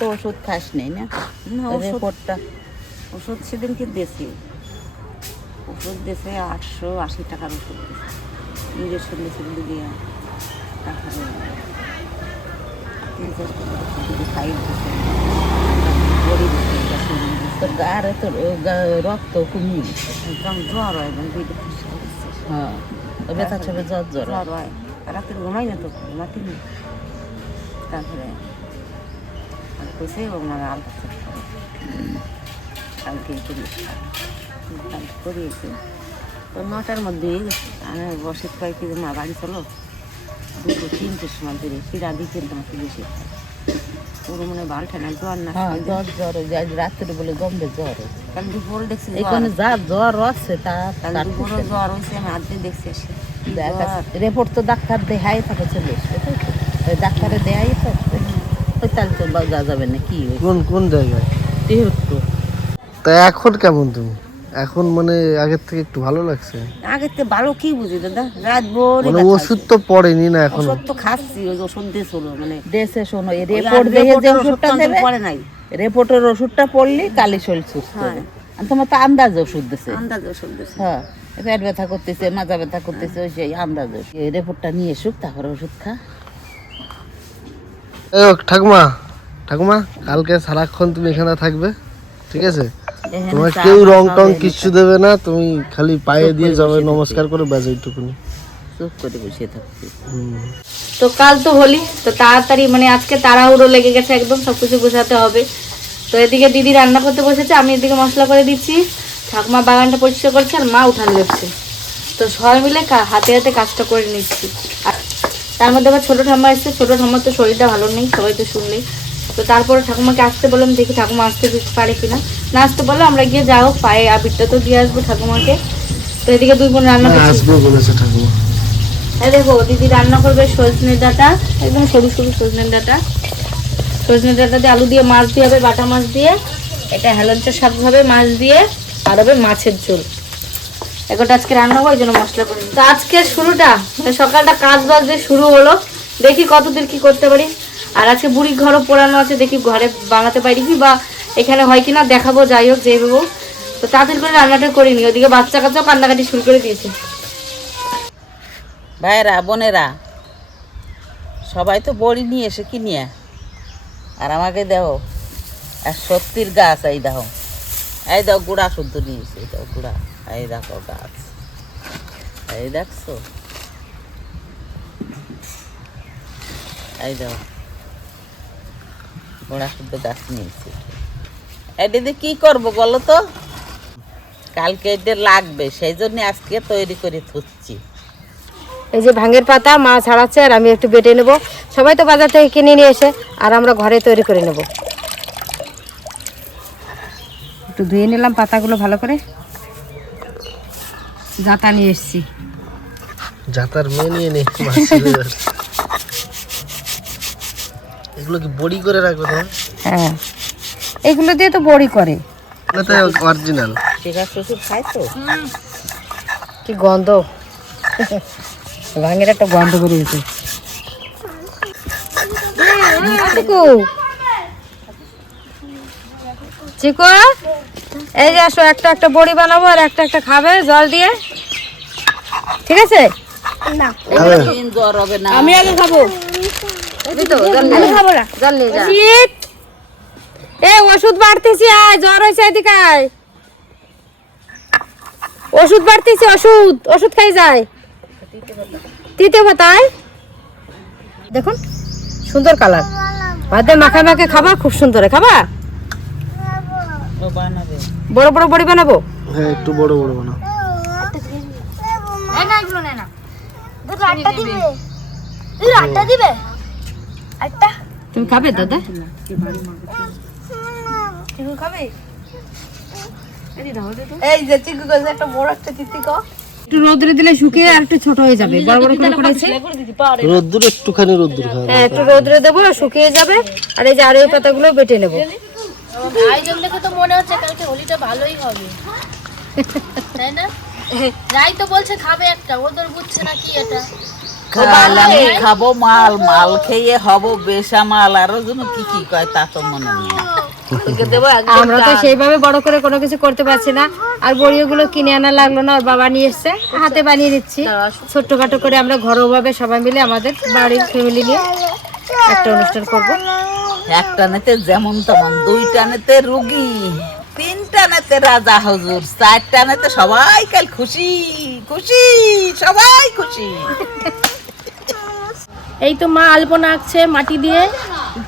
তো ওষুধ খাস নেই না? না ওষুধ সেদিনকে দেশে? ওষুধ দেশে আটশো আশি টাকার ওষুধ দিয়েছে ইঞ্জেকশন দিয়েছে দিয়ে তারপরে তিন চার দিয়েছে গরিব তো রক্ত কমিয়ে গেছে। জ্বর হয় এবং ফুসকা দিচ্ছে হ্যাঁ ব্যথা জ্বর হয়। রাতে ঘুমাই না তো ঘুমাতে নেই। তারপরে আর কইছে ওনারা আলতা কালকে করিয়েছে কালকে করিয়েছে তো নটার মধ্যে গেছে আমি বসে কয়েকটি মা বাড়ি চলো দুটো তিনটের সময় ধরে সিরা দিতে তোমাকে বেশি পুরো মনে বালটা না জ্বর না জ্বর জ্বর রাত্রে বলে গন্ধে জ্বর হয়েছে কাল দুপুরে দেখছি এখানে যা জ্বর আছে তা কাল তার দুপুরে জ্বর হয়েছে আমি আজকে দেখছি এসে। রিপোর্ট তো ডাক্তার দেখাই থাকে চলে ডাক্তারে দেখাই তাহলে তো বা- যাবে না কি কোন কোন জায়গায়? যেহেতু তা এখন কেমন তুমি? এখন মানে আগের থেকে একটু ভালো লাগছে? আগের থেকে ভালো কি বুঝি দাদা? রাত ভোর মানে ওষুধ তো পড়েনি না এখনও? ওষুধ তো খাচ্ছি ওই ওষুধ দিয়ে চলো মানে দেশে শোনো এই রিপোর্ট দেখে যে ওষুধটা দেবে পরে নাই। রিপোর্টের ওষুধটা পড়লি কালি শরীর সুস্থ হ্যাঁ। হবে। তোমার তো আন্দাজ ওষুধ দিছে। আন্দাজ ওষুধ দিয়েছে হ্যাঁ পেট ব্যথা করতেছে মাজা ব্যথা করতেছে ওই সেই আন্দাজ। রিপোর্টটা নিয়ে এসুক তারপরে ওষুধ খা। ঠাকুমা ঠাকুমা কালকে সারাক্ষণ তুমি এখানে থাকবে ঠিক আছে? তোমার কেউ রং টং কিচ্ছু দেবে না তুমি খালি পায়ে দিয়ে যাবে নমস্কার করে ব্যাস এইটুকুনি। হুম। তো কাল তো হোলি তো তাড়াতাড়ি মানে আজকে তাড়াহুড়ো লেগে গেছে একদম সব কিছু গোছাতে হবে। তো এদিকে দিদি রান্না করতে বসেছে আমি এদিকে মশলা করে দিচ্ছি। ঠাকুমা বাগানটা পরিষ্কার করছে আর মা উঠান লেপছে। তো সবাই মিলে কা- হাতে হাতে কাজটা করে নিচ্ছি। তার মধ্যে আবার ছোটো ঠাম্মা এসছে ছোটো ঠাম্মার তো শরীরটা ভালো নেই সবাই তো শুনলেই তো তারপরে ঠাকুমাকে আসতে বললাম দেখি ঠাকুমা আসতে পারে কিনা। না আসতে বলল আমরা গিয়ে যাও পায়ে আবিরটা তো দিয়ে আসব ঠাকুমাকে। তো এদিকে দুই বোন রান্না হ্যাঁ, বলেছে ঠাকুমা। এই দেখো দিদি রান্না করবে সজনে ডাঁটা একদম সরু সরু সজনে ডাঁটা। সজনে ডাঁটা দিয়ে আলু দিয়ে মাছ দিয়ে হবে বাটা মাছ দিয়ে। এটা হেলঞ্চা শাক হবে মাছ দিয়ে আর হবে মাছের ঝোল। এগারোটা আজকে রান্না হবে ওই জন্য মশলা করে তো আজকে শুরুটা মানে সকালটা কাজ বাজ দিয়ে শুরু হলো। দেখি কতদূর কি করতে পারি। আর আজকে বুড়ি ঘরও পোড়ানো আছে দেখি ঘরে বানাতে পারি কি বা এখানে হয় কিনা দেখাবো যাই হোক যেই হোক। তো তাড়াতাড়ি করে রান্নাটা করিনি ওদিকে বাচ্চা কাচ্চাও কান্নাকাটি শুরু করে দিয়েছে। ভাইরা বোনেরা সবাই তো বড়ি নিয়ে এসে কি নিয়ে? আর আমাকে দেখো আর সত্যির গাছ এই দেখো এই দেখো গুড়া শুদ্ধ নিয়েছে এই দেখো গুড়া। এই দেখো গাছ। এই দেখছ? এই দেখো। গুড়া শুদ্ধ গাছ নিয়েছে। দিদি কি করব বলো তো? কালকে এটা লাগবে সেই জন্য আজকে তৈরি করে থুচ্ছি। এই যে ভাঙের পাতা মা ছাড়াচ্ছে আর আমি একটু বেটে নেব। সবাই তো বাজার থেকে কিনে নিয়ে এসে আর আমরা ঘরে তৈরি করে নেব। একটু ধুয়ে নিলাম পাতাগুলো ভালো করে। জাতা নিয়ে এসছি। যাতার মেয়ে নিয়ে যাচ্ছে। এগুলো কি বড়ি করে রাখবে হ্যাঁ। এগুলো দিয়ে তো বড়ি করে। না তো অরিজিনাল শেখা শ্বশুর খায় তো? কি গন্ধ? ভাঙের একটা গন্ধ করে দিতে চিকু চিকু। এই যে আসো একটা একটা বড়ি বানাবো আর একটা একটা খাবে জল দিয়ে। ঠিক আছে? জ্বর আমি আগে খাব। আমি খাব না। জল নিয়ে যা শীত! এ ওষুধ বাড়তেছি আয় জ্বর হয়েছে এদিকে আয়। ওষুধ বাড়তেছি ওষুধ ওষুধ খাই যায়। পাতায় দেখুন সুন্দর কালার। ভাতে মাখা মাখে খাবা খুব সুন্দর খাবা? বড় বড় বড়ি বানাবো? হ্যাঁ একটু বড় বড় বানাও। তুমি খাবে দাদা এই যে চিকু গাছ একটা বড় একটা তিতি ক। একটু রোদ্রে দিলে শুকিয়ে আর একটু ছোট হয়ে যাবে। বড় বড় করে করেছি। রোদ্দুর একটুখানি রোদ্দুর খাওয়া হ্যাঁ একটু রোদ্রে দেবো শুকিয়ে যাবে। আর এই যে আর এই পাতাগুলো বেটে নেব। আয়োজন দেখে তো মনে হচ্ছে কালকে হোলিটা ভালোই হবে। তাই না? রাই তো বলছে খাবে একটা ওদের বুঝছে না কি এটা। খাব মাল মাল খেয়ে হব বেশা মাল আরও যেন কি কি কয় তা তো মনে নেই। আমরা তো সেইভাবে বড় করে কোনো কিছু করতে পারছি না। আর বড়িগুলো কিনে আনা লাগল না ওর বাবা নিয়ে এসছে। হাতে বানিয়ে দিচ্ছি। ছোট্টখাটো করে আমরা ঘরোয়াভাবে সবাই মিলে আমাদের বাড়ির ফ্যামিলি নিয়ে একটা অনুষ্ঠান করব। একটা নেতে যেমন তেমন, দুইটা নেতে রুগী, তিনটা নেতে রাজা হুজুর, চারটা নেতে সবাই কাল খুশি খুশি, সবাই খুশি। এই তো মা আলপনা আঁকছে মাটি দিয়ে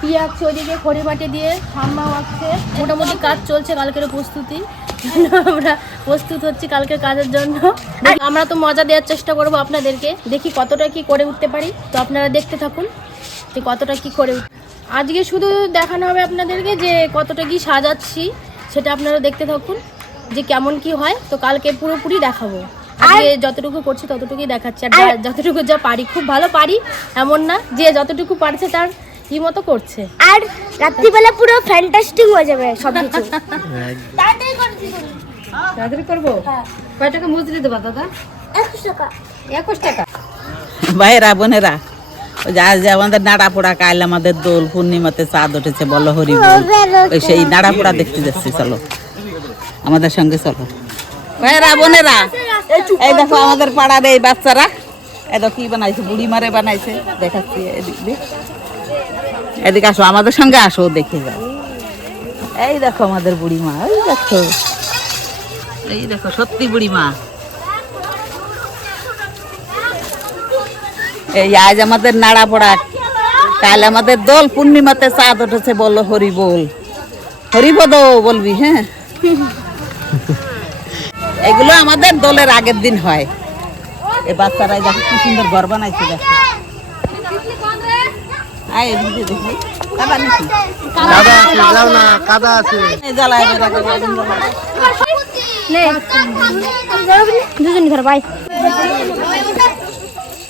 দিয়ে আঁকছে ওইদিকে খড়ি মাটি দিয়ে ঠাম্মাও আঁকছে। মোটামুটি কাজ চলছে কালকের প্রস্তুতি। আমরা প্রস্তুত হচ্ছি কালকের কাজের জন্য? আমরা তো মজা দেওয়ার চেষ্টা করব আপনাদেরকে। দেখি কতটা কি করে উঠতে পারি। তো আপনারা দেখতে থাকুন যে কতটা কি করে উঠ- আজকে শুধু দেখানো হবে আপনাদেরকে যে কতটা কি সাজাচ্ছি সেটা আপনারা দেখতে থাকুন যে কেমন কি হয়। তো কালকে পুরোপুরি দেখাবো। আজকে যতটুকু করছি ততটুকুই দেখাচ্ছি। আর যতটুকু যা পারি খুব ভালো পারি এমন না যে যতটুকু পারছে তার কি মতো করছে। আর রাত্রিবেলা পুরো ফ্যান্টাস্টিক হয়ে যাবে সব কিছু তাড়াতাড়ি করব? কয় টাকা মজুরি দেবা দাদা? একশো টাকা। একুশ টাকা। ভাইরা বোনেরা আজ যে আমাদের নাড়া পোড়া কাল আমাদের দোল পূর্ণিমাতে চাঁদ উঠেছে বলো হরি ওই সেই নাড়া পোড়া দেখতে যাচ্ছি চলো। আমাদের সঙ্গে চলো। ভাইরা বোনেরা এই দেখো আমাদের পাড়ার এই বাচ্চারা। এই দেখো কি বানাইছে বুড়ি মারে বানাইছে। দেখাচ্ছি এদিক এদিকে আসো আমাদের সঙ্গে আসো দেখে যাও। এই দেখো আমাদের বুড়ি মা এই দেখো। এই দেখো সত্যি বুড়ি মা। এই আজ আমাদের নাড়া পড়া। কাল আমাদের দোল পূর্ণিমাতে চাঁদ উঠেছে বলল হরি বল। হরিপদ বলবি হ্যাঁ? এগুলো আমাদের দোলের আগের দিন হয়। এই বাচ্চারাই দেখো কি সুন্দর ঘর বানাইছে দেখো। আয় এদিকে দেখি। কাদা নাকি? কাদা না কাদা আছে। এই জ্বালায় বেড়াতে বেগুন জ্বালায়। দুজনই ধর ভাই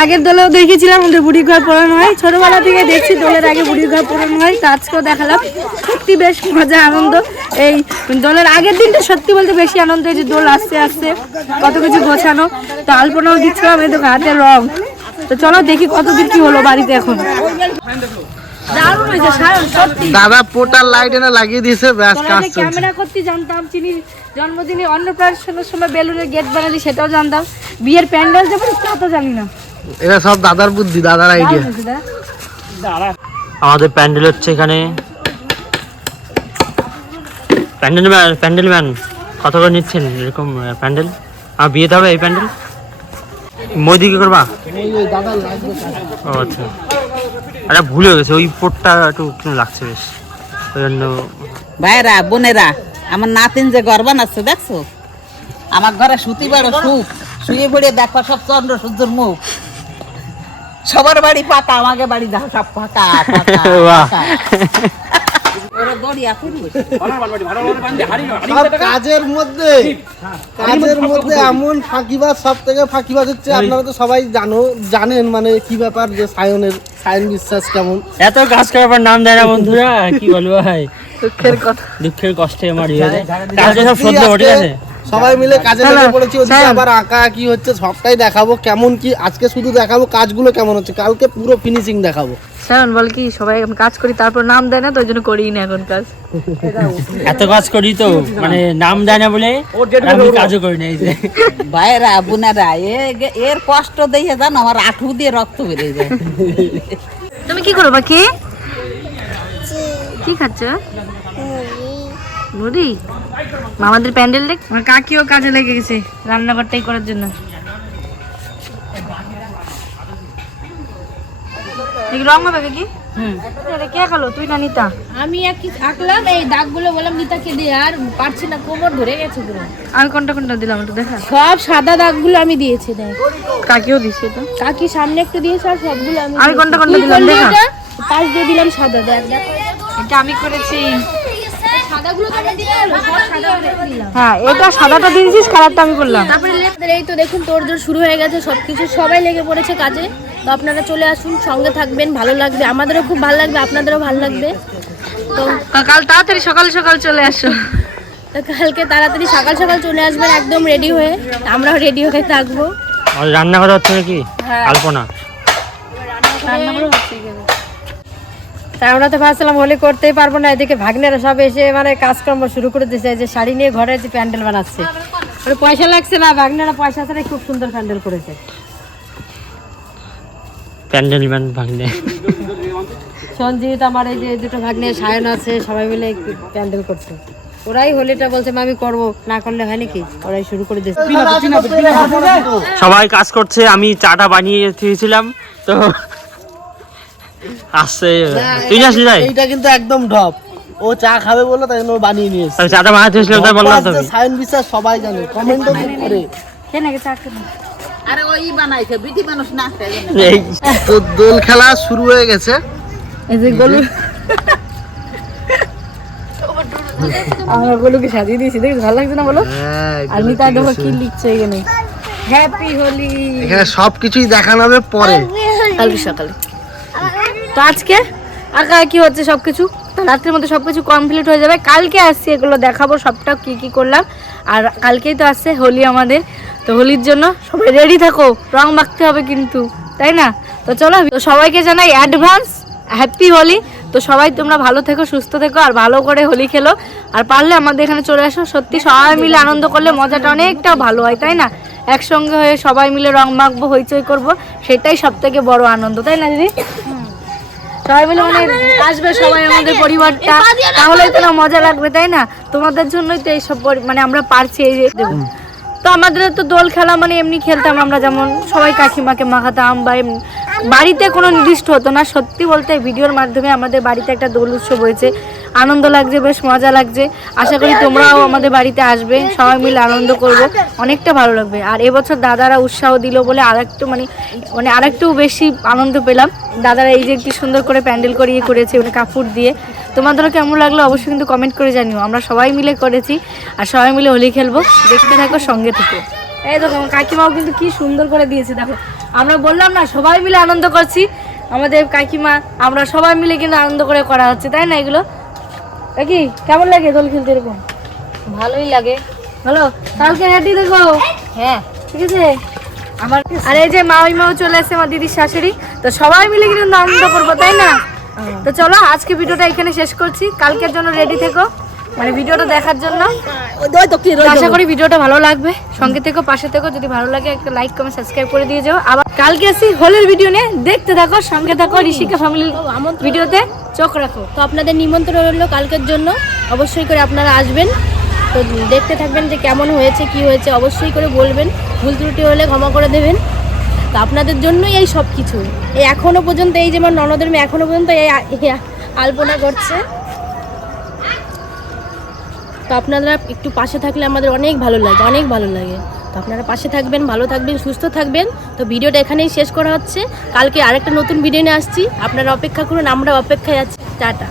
আগের দোলেও দেখেছিলাম আমাদের বুড়ির ঘর পড়ানো হয়। ছোটবেলা থেকে দেখছি দোলের আগে বুড়ি ঘর পড়ানো হয় তো আজকেও দেখালাম। সত্যি বেশ মজা আনন্দ। এই দোলের আগের দিনটা সত্যি বলতে বেশি আনন্দ যে দোল আসতে আসতে কত কিছু গোছানো। তো আলপনাও দিচ্ছিলাম এই তো হাতে রং। তো চলো দেখি কতদূর কি হলো বাড়িতে এখন। হয়েছে দাদা পোটার লাইট এনে লাগিয়ে দিয়েছে ব্যাস কাজ ক্যামেরা করতে জানতাম জন্মদিনে অন্নপ্রাশনের সময় বেলুনের গেট বানালি সেটাও জানতাম। বিয়ের প্যান্ডেল যাব তা তো জানি না। এটা সব দাদার বুদ্ধি দাদার আইডিয়া। আমাদের প্যান্ডেল হচ্ছে এখানে। প্যান্ডেল ম্যান প্যান্ডেল ম্যান কত করে নিচ্ছেন এরকম প্যান্ডেল। আমার বিয়েতে হবে এই প্যান্ডেল? মোদি কি করবা? ও আচ্ছা। আরে ভুল হয়ে গেছে ওই পোটটা একটু কেমন লাগছে বেশ। ওই জন্য ভাইরা বোনেরা আমার নাতিন যে ঘর বানাচ্ছে দেখছ? আমার ঘরে সুতি বড় সুখ শুয়ে পড়ে দেখো সব চন্দ্র সূর্যের মুখ। সবার বাড়ি পাতা আমাকে বাড়ি দেখো সব সব কাজের মধ্যে কাজের মধ্যে এমন ফাঁকিবাজ সব থেকে ফাঁকিবাজ হচ্ছে আপনারা তো সবাই জানো জানেন মানে কি ব্যাপার যে সায়নের সায়ন বিশ্বাস কেমন। এত কাজ করার নাম দেয় না বন্ধুরা কি বলব ভাই? দুঃখের কথা। দুঃখের কষ্টে আমার সব সহ্য ঠিক আছে সবাই মিলে কাজে লেগে পড়েছি ওদিকে আবার আঁকা কি হচ্ছে সবটাই দেখাবো কেমন কি আজকে শুধু দেখাবো কাজগুলো কেমন হচ্ছে কালকে পুরো ফিনিশিং দেখাবো। সায়ন বল কি সবাই আমি কাজ করি তারপর নাম দেয় না তো ওই জন্য করিই না এখন কাজ। এত কাজ করি তো মানে নাম দেয় না বলে আমি কাজও করি না এই যে। ভাইরা বোনেরা এ- এর কষ্ট দিয়ে জানো আমার আঠু দিয়ে রক্ত বেরিয়ে যায়। তুমি কি করো বাকি? কি খাচ্ছ? মুড়ি মামাদের প্যান্ডেল দেখ। আমার কাকিও কাজে লেগে গেছে রান্নাঘরটাই করার জন্য। রং হবে কি? হুম। কে খালো? তুই না নিতা? আমি আঁকলাম এই দাগগুলো বললাম নিতাকে দিয়ে আর পারছি না কোমর ধরে গেছে পুরো। আমি কোনটা কোনটা দিলাম একটু দেখা? সব সাদা দাগগুলো আমি দিয়েছি দেখ। কাকিও দিছে তো কাকি সামনে একটু দিয়েছে আর সবগুলো আমি আমি কোনটা কোনটা দিলাম দেখা। পাশ দিয়ে দিলাম সাদা দেখ। এটা আমি করেছি। হ্যাঁ এটা সাদাটা দিয়েছিস কালারটা আমি করলাম তারপরে এই তো দেখুন তোর জোর শুরু হয়ে গেছে সবকিছু সবাই লেগে পড়েছে কাজে। তো আপনারা চলে আসুন সঙ্গে থাকবেন ভালো লাগবে। আমাদেরও খুব ভালো লাগবে আপনাদেরও ভালো লাগবে। তো কাল তাড়াতাড়ি সকাল সকাল চলে আসো। তো কালকে তাড়াতাড়ি সকাল সকাল চলে আসবেন একদম রেডি হয়ে। আমরাও রেডি হয়ে থাকব। আর রান্নাঘর হচ্ছে নাকি? আলপনা। তাই আমরা তো ভাবছিলাম হোলি করতেই পারব না এদিকে ভাগ্নেরা সব এসে মানে কাজকর্ম শুরু করে দিয়েছে যে শাড়ি নিয়ে ঘরে যে প্যান্ডেল বানাচ্ছে। পয়সা লাগছে না ভাগ্নেরা পয়সা ছাড়াই খুব সুন্দর প্যান্ডেল করেছে। প্যান্ডেল ম্যান ভাঙলে সঞ্জিত আমার এই যে দুটো ভাগ্নে সায়ন আছে সবাই মিলে প্যান্ডেল করছে। ওরাই হোলিটা বলছে আমি করব। না করলে হয় নাকি? ওরাই শুরু করে দিয়েছে। সবাই কাজ করছে আমি চাটা বানিয়ে দিয়েছিলাম তো আসছে তুই আসলি এইটা কিন্তু একদম ঢপ। ও চা খাবে বলে তাই জন্য বানিয়ে নিয়েছে আমি চাটা বানাতে দিয়েছিলাম তাই বললাম তো সায়ন বিশ্বাস সবাই জানে কমেন্টও করে। কেন নাকি চা? আরে ওই বানাইছে বিটি মানুষ না এই তো দোল খেলা শুরু হয়ে গেছে। এই যে গলু। আমার গলুকে সাজিয়ে দিয়েছি দেখিস ভালো লাগছে না বলো? হ্যাঁ আর মিতা দেখো কি লিখছে এখানে। হ্যাপি হোলি এখানে সবকিছুই দেখানো হবে পরে। কালকে সকালে। তো আজকে আঁকা কি হচ্ছে সব কিছু রাত্রের মধ্যে সব কিছু কমপ্লিট হয়ে যাবে। কালকে আসছি এগুলো দেখাবো, সবটা কি কি করলাম। আর কালকেই তো আসছে হোলি আমাদের। তো হোলির জন্য সবাই রেডি থাকো, রং মাখতে হবে কিন্তু, তাই না? তো চলো, তো সবাইকে জানাই অ্যাডভান্স হ্যাপি হোলি। তো সবাই তোমরা ভালো থেকো, সুস্থ থেকো, আর ভালো করে হোলি খেলো। আর পারলে আমাদের এখানে চলে আসো। সত্যি সবাই মিলে আনন্দ করলে মজাটা অনেকটা ভালো হয়, তাই না? একসঙ্গে হয়ে সবাই মিলে রং মাখবো, হইচই করব, সেটাই সব থেকে বড় আনন্দ, তাই না দিদি? সবাই মিলে আসবে সবাই আমাদের পরিবারটা। তাহলে তো মজা লাগবে, তাই না? তোমাদের জন্যই তো এইসব মানে আমরা পারছি এই। তো আমাদের তো দোল খেলা মানে এমনি খেলতাম আমরা যেমন সবাই কাকিমাকে মাখাতাম বা এমনি- বাড়িতে কোনো নির্দিষ্ট হতো না, সত্যি বলতে ভিডিওর মাধ্যমে আমাদের বাড়িতে একটা দোল উৎসব হয়েছে। আনন্দ লাগছে, বেশ মজা লাগছে। আশা করি তোমরাও আমাদের বাড়িতে আসবে, সবাই মিলে আনন্দ করব। অনেকটা ভালো লাগবে। আর এবছর দাদারা উৎসাহ দিল বলে আরেকটু মানে মানে আরেকটু বেশি আনন্দ পেলাম। দাদারা এই যে কি সুন্দর করে প্যান্ডেল করিয়ে করেছে মানে কাপড় দিয়ে। তোমাদেরও কেমন লাগল অবশ্যই কিন্তু কমেন্ট করে জানিও। আমরা সবাই মিলে করেছি, আর সবাই মিলে হোলি খেলব। দেখতে থাকো, সঙ্গে থেকে। এই দেখো কাকিমাও কিন্তু কি সুন্দর করে দিয়েছে, দেখো। আমরা বললাম না, সবাই মিলে আনন্দ করছি। আমাদের কাকিমা, আমরা সবাই মিলে কিন্তু আনন্দ করে করা হচ্ছে, তাই না এগুলো? কি কেমন লাগে দোল খেলতে এরকম? ভালোই লাগে। ভালো? কালকে রেডি দেখো? হ্যাঁ। ঠিক আছে? আমার আর এই যে মা ওই মাও চলে আসছে আমার দিদির শাশুড়ি তো সবাই মিলে কিন্তু আনন্দ করব তাই না? তো চলো আজকে ভিডিওটা এখানে শেষ করছি। কালকের জন্য রেডি থেকো। মানে ভিডিওটা দেখার জন্য। আশা করি ভিডিওটা ভালো লাগবে। সঙ্গে থেকো পাশে থেকো। যদি ভালো লাগে একটা লাইক কমেন্ট সাবস্ক্রাইব করে দিয়ে যাও। আবার কালকে আসি হোলের ভিডিও নিয়ে। দেখতে থাকো সঙ্গে থাকো ঋষিকা ফ্যামিলির ভিডিওতে চোখ রাখো। তো আপনাদের নিমন্ত্রণ রইল কালকের জন্য। অবশ্যই করে আপনারা আসবেন। তো দেখতে থাকবেন যে কেমন হয়েছে, কি হয়েছে, অবশ্যই করে বলবেন। ভুল ত্রুটি হলে ক্ষমা করে দেবেন। তো আপনাদের জন্যই এই সব কিছু এই এখনও পর্যন্ত এই যেমন ননদের মেয়ে, এখনও পর্যন্ত এই আলপনা করছে। তো আপনারা একটু পাশে থাকলে আমাদের অনেক ভালো লাগে, অনেক ভালো লাগে। তো আপনারা পাশে থাকবেন, ভালো থাকবেন, সুস্থ থাকবেন। তো ভিডিওটা এখানেই শেষ করা হচ্ছে। কালকে আরেকটা নতুন ভিডিও নিয়ে আসছি। আপনারা অপেক্ষা করুন আমরা অপেক্ষায় আছি। টাটা।